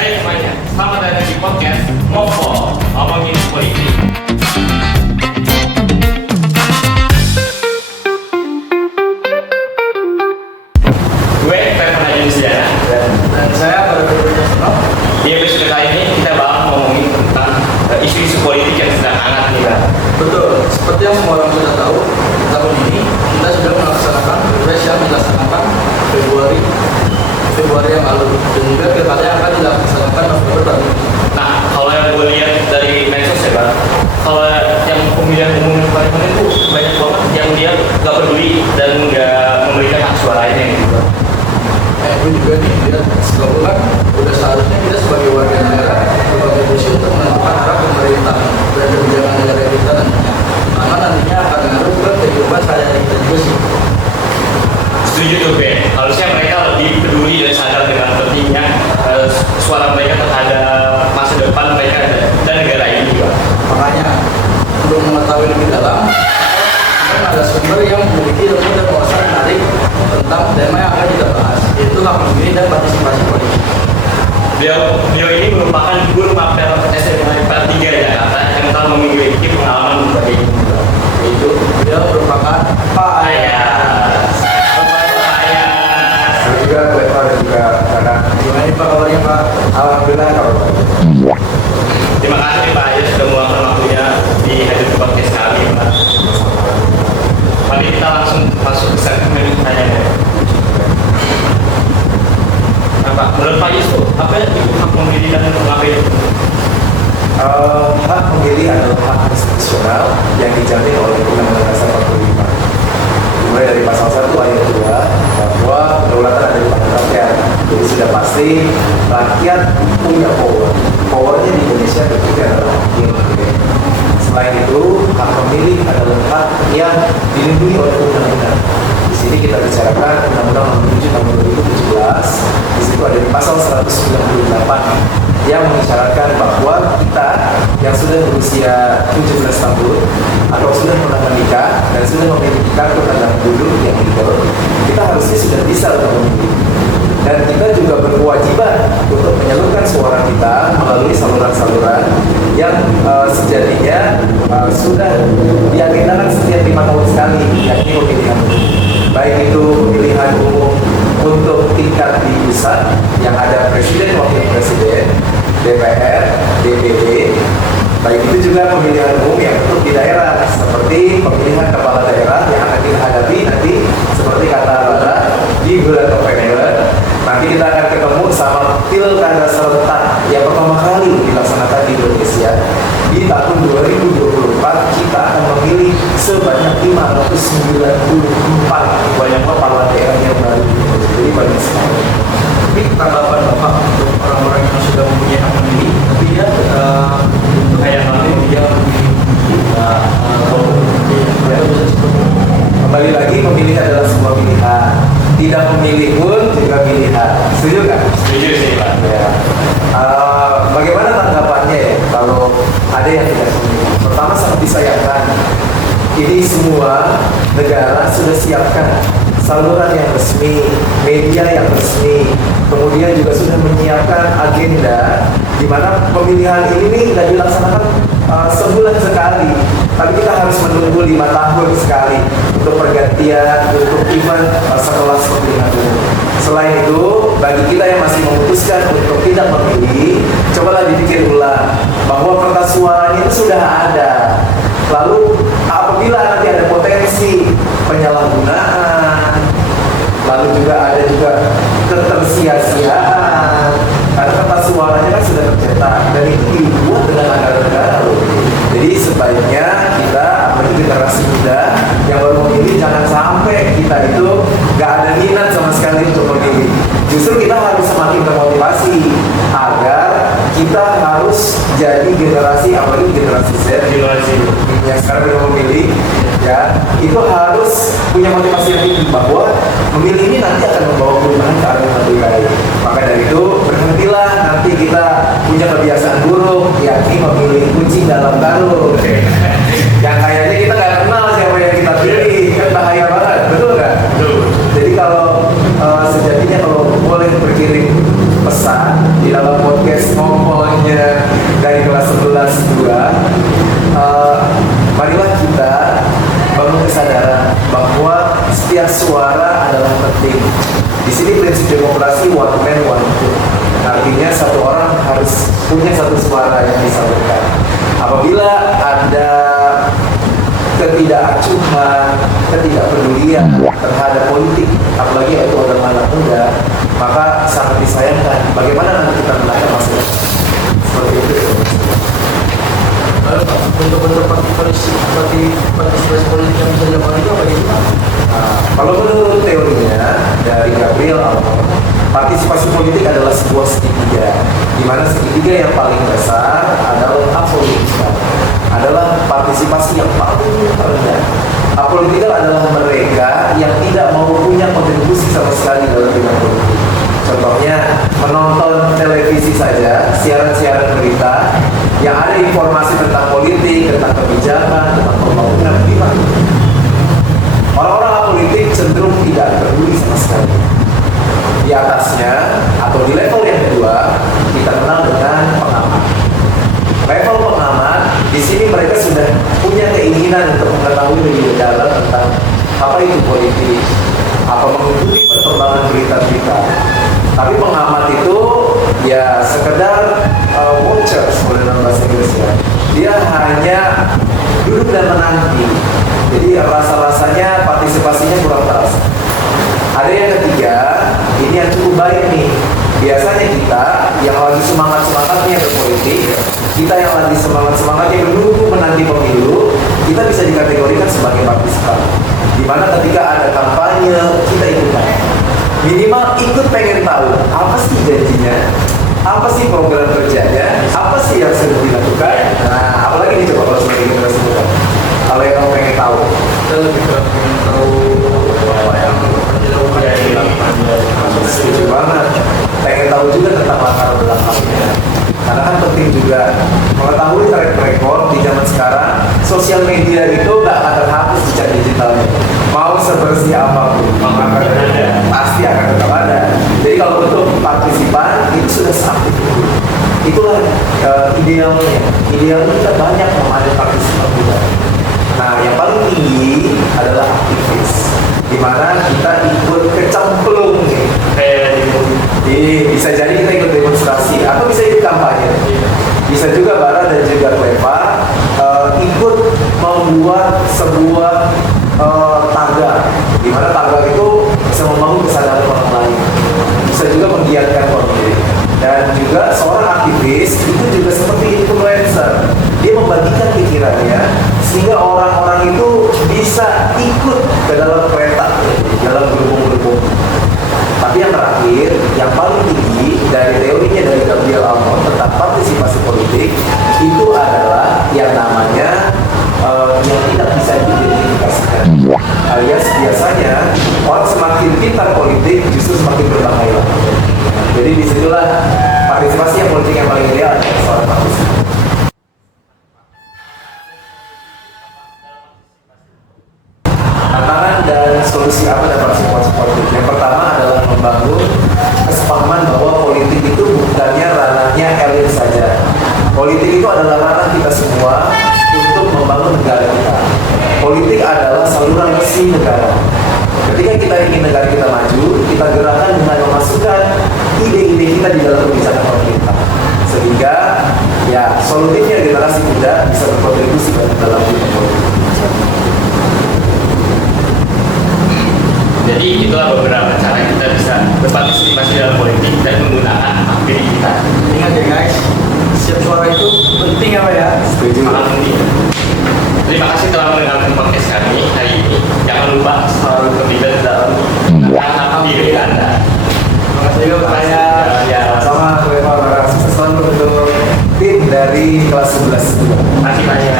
Hai semuanya, selamat datang di podcast Ngopo Ngomongin Politik. Gue Stefan Ajunisya Dan saya baru berbicara. Di episode kali ini kita bakal ngomongin tentang isu-isu politik yang sedang hangat nih, Pak. Betul, seperti yang semua orang sudah tahu, tahun ini kita sudah melaksanakan pilpres yang dilaksanakan Februari yang lalu, dan juga pilkada yang akan dilaksanakan November tahun ini. Nah, kalau yang gue lihat dari medsos ya, Pak, kalau yang pemilihan umum kemarin itu banyak banget yang dia nggak peduli dan nggak memberikan hak suaranya gitu, Pak. Gue juga nih, lihat sekarang udah seharusnya kita sebagai warga negara berkontribusi untuk menentukan arah pemerintahan dan kebijakan negara kita nantinya. Karena nantinya akan ngaruh ke kehidupan sehari-hari kita juga sih. Setuju tuh, Ben. Harusnya mereka lebih peduli dan sadar dengan pentingnya suara mereka terhadap masa depan mereka dan negara ini juga. Makanya, belum mengetahui lebih dalam, kan ada sumber yang memiliki ilmu dan wawasan menarik tentang tema yang akan kita bahas, yaitu hak memilih dan partisipasi politik. Beliau ini merupakan guru mapel SMA 3 Jakarta yang telah memiliki pengalaman berbagai juga. Yaitu, beliau merupakan Pak Ayas. Juga Lepa dan juga Karena. Gimana nih Pak kabarnya Pak? Alhamdulillah kabar baik. Terima kasih Pak Ayas sudah meluangkan waktunya di hadir di podcast kami, Pak. Mari kita langsung masuk ke segmen pertanyaan. Nah, Pak, menurut Pak Ayas tuh, apa itu hak memilih dan mengapa itu? Hak memilih adalah hak konstitusional yang dijamin oleh Undang-Undang Dasar 45. Mulai dari pasal 1 ayat 2 bahwa kedaulatan ada di tangan rakyat. Jadi sudah pasti rakyat punya power. Powernya di Indonesia bertiga adalah hakim. Selain itu, hak memilih adalah hak yang dilindungi oleh undang-undang. Di sini kita bicarakan Undang-Undang Nomor 7 Tahun 2017. Di situ ada di pasal 198 yang mengisyaratkan bahwa kita yang sudah berusia 17 tahun atau sudah pernah menikah dan sudah memiliki kartu tanda penduduk yang legal, kita harusnya sudah bisa untuk memilih. Dan kita juga berkewajiban untuk menyalurkan suara kita melalui saluran-saluran yang sejatinya sudah diagendakan setiap 5 tahun sekali, yakni pemilihan umum. Baik itu pemilihan umum untuk tingkat di pusat yang ada presiden, wakil presiden, DPR, DPD. Baik itu juga pemilihan umum yang untuk di daerah seperti pemilihan kepala daerah yang akan kita hadapi nanti seperti kata Lada di bulan November. Nanti kita akan ketemu sama pilkada serentak yang pertama kali dilaksanakan di Indonesia. Di tahun 2024 kita akan memilih sebanyak 594 banyak kepala daerah yang baru. Jadi banyak sekali. Tapi tanggapan Bapak untuk orang-orang yang sudah mempunyai hak memilih, tapi dia kayak nanti dia Kembali lagi, memilih adalah sebuah pilihan. Tidak memilih pun juga pilihan. Setuju nggak? Setuju sih, Pak. Ya. Bagaimana tanggapannya ya kalau ada yang tidak memilih? Pertama, sangat disayangkan. Ini semua negara sudah siapkan saluran yang resmi, media yang resmi, kemudian juga sudah menyiapkan agenda di mana pemilihan ini nggak dilaksanakan sebulan sekali, tapi kita harus menunggu 5 tahun sekali untuk pergantian, untuk event setelah pemilihan umum. Selain itu, bagi kita yang masih memutuskan untuk tidak memilih, cobalah dipikir ulang bahwa kertas suaranya itu sudah ada. Lalu apabila nanti ada potensi penyalahgunaan, lalu juga ada ketersia-siaan, karena kertas suaranya kan sudah tercetak dan itu dibuat dengan anggaran negara loh. Jadi sebaiknya kita, apalagi generasi muda yang baru memilih, jangan sampai kita itu gak ada minat sama sekali untuk memilih. Justru kita harus semakin termotivasi agar kita harus jadi generasi, apalagi generasi Z yang sekarang belum memilih, ya itu harus punya motivasi yang tinggi bahwa memilih ini nanti akan membawa perubahan ke arah yang lebih baik. Maka dari itu berhentilah nanti kita punya kebiasaan buruk, yakni memilih kucing dalam karung. Yang kayaknya kita nggak kenal siapa yang kita pilih, kan bahaya banget, betul nggak? Betul. Jadi kalau sejatinya kalau boleh berkirim pesan di dalam podcast setiap suara adalah penting. Di sini prinsip demokrasi one man one vote. Artinya satu orang harus punya satu suara yang disalurkan. Apabila ada ketidakacuhan, ketidakpedulian terhadap politik, apalagi itu orang anak muda, maka sangat disayangkan. Bagaimana nanti kita menangani masalah seperti itu? Bentuk-bentuk partisipasi politik yang bisa dilakukan itu apa itu? Nah, kalau menurut teorinya dari Gabriel Almond, partisipasi politik adalah sebuah segitiga, di mana segitiga yang paling besar adalah apolitikal, adalah partisipasi yang paling rendah. Apolitikal adalah mereka yang tidak mau punya kontribusi sama sekali dalam bidang politik. Contohnya menonton televisi saja, siaran-siaran berita yang ada informasi tentang politik, tentang kebijakan, tentang pembangunan, gimana? Orang-orang apolitik cenderung tidak peduli sama sekali. Di atasnya atau di level yang kedua kita kenal dengan pengamat. Level pengamat di sini mereka sudah punya keinginan untuk mengetahui lebih dalam tentang apa itu politik, apa mengikuti perkembangan berita-berita. Tapi pengamat itu ya sekedar watchers dalam bahasa Inggrisnya. Dia hanya duduk dan menanti. Jadi rasa-rasanya partisipasinya kurang terasa. Ada yang ketiga, ini yang cukup baik nih. Biasanya kita yang lagi semangat-semangatnya berpolitik, kita yang lagi semangat-semangatnya menunggu menanti pemilu, kita bisa dikategorikan sebagai partisipan. Dimana ketika ada kampanye, kita ikutan. Minimal ikut pengen tahu apa sih janjinya, apa sih program kerjanya, apa sih yang sudah dilakukan. Nah, apalagi nih coba kalau sebagai generasi muda, kalau yang kamu pengen tahu, Kita lebih ke pengen tahu apa yang dilakukan. setuju banget. Pengen tahu juga tentang latar belakangnya. Karena kan penting juga mengetahui track record di zaman sekarang. Sosial media itu nggak akan terhapus jejak digitalnya. Mau sebersih apapun, maka pasti akan tetap ada. Jadi kalau untuk partisipan itu sudah seaktif itu. Itulah idealnya. Idealnya kita banyak memakai partisipan juga. Nah, yang paling tinggi adalah aktivis, di mana kita ikut kecemplung nih. Bisa jadi kita ikut demonstrasi atau bisa ikut kampanye. Bisa juga Bara dan juga Cleva ikut membuat sebuah tagar, di mana tagar itu bisa membangun kesadaran orang lain, bisa juga menggiatkan pemilih. Dan juga seorang aktivis itu juga seperti influencer, dia membagikan pikirannya sehingga orang-orang itu bisa ikut ke dalam kereta, dalam gerbong-gerbong. Tapi yang terakhir, yang paling tinggi dari teorinya dari Gabriel Almond tentang partisipasi politik itu adalah yang namanya yang tidak bisa diidentifikasikan. Alias biasanya orang semakin pintar politik justru semakin berbahaya. Jadi disitulah partisipasi yang politik yang paling ideal adalah seorang partisipasi. Tantangan dan solusi apa dalam partisipasi politik? Yang pertama adalah membangun kesepahaman bahwa politik itu bukannya ranahnya elit saja. Politik itu adalah ranah kita semua untuk membangun negara kita. Politik adalah saluran resmi negara. Ketika kita ingin negara kita maju, kita gerakan dengan memasukkan ide-ide kita di dalam kebijakan pemerintah. Sehingga ya solutifnya generasi muda bisa berkontribusi dalam bidang politik. Jadi itulah beberapa cara kita bisa berpartisipasi dalam politik dan menggunakan hak pilih kita. Ingat ya guys, setiap suara itu penting apa ya? Setuju. Sangat penting. Terima kasih telah mendengarkan podcast kami hari ini. Jangan lupa selalu terlibat dalam menggunakan hak pilih Anda. Terima kasih juga saya. Ya, Sama Cleva, sukses selalu untuk tim dari kelas 11. terima kasih banyak.